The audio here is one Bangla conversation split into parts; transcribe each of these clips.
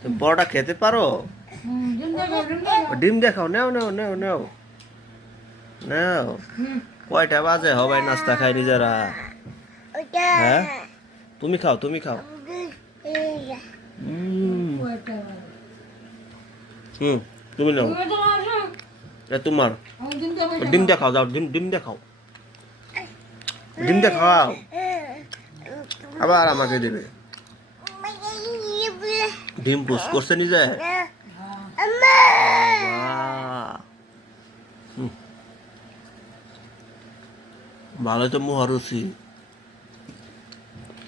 তুমি পরোটা খেতে পারো? ডিম দেখাও, নেও নেও নেও নেও নেও। কয়টা বাজে হবাই নাস্তা খাই নিজেরা? হ্যাঁ তুমি খাও, তুমি খাও। হুম তুমি নাও, তোমার ডিম দেখাও, যাও ডিম ডিম দেখাও, ডিম দেখাও, আবার আমাকে দেবে। ডিম পুষ করছে নিজে। ভালো তো মুহরুচি,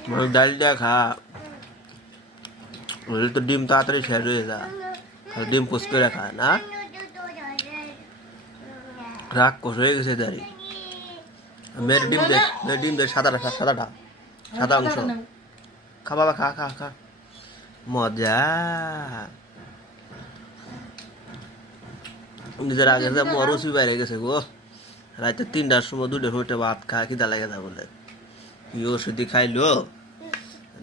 মানে ডাল দেয়া খা, ওই তো ডিম তাড়াতাড়ি শেষ হয়ে যা, ডিম পুষ করে খায় না। রাগ কষ হয়ে গেছে দাঁড়ি। মেয়ের ডিম দে, মেয়ের ডিম দে, সাদাটা সাদাটা, সাদা অংশ খা বাবা, খা খা খা, মজা। নিজের আগে যে মরুচি বাইরে গেছে গো, রাতে 3টার সময় 2টার সময় ভাত খা, খিদা লাগে না বলে কি ওষুধি খাইলো,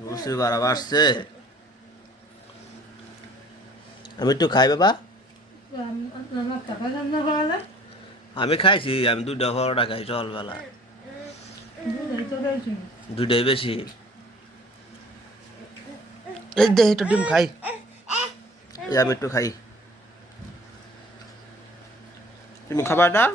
রুচি বাড়া বাড়ছে। আমি একটু খাই বাবা, আমি খাইছি, আমি 2টা পরোটা খাই সকালবেলা, 2টাই বেশি। এই দে একটু ডিম খাই, আমি একটু খাই, তুমি খাবার না?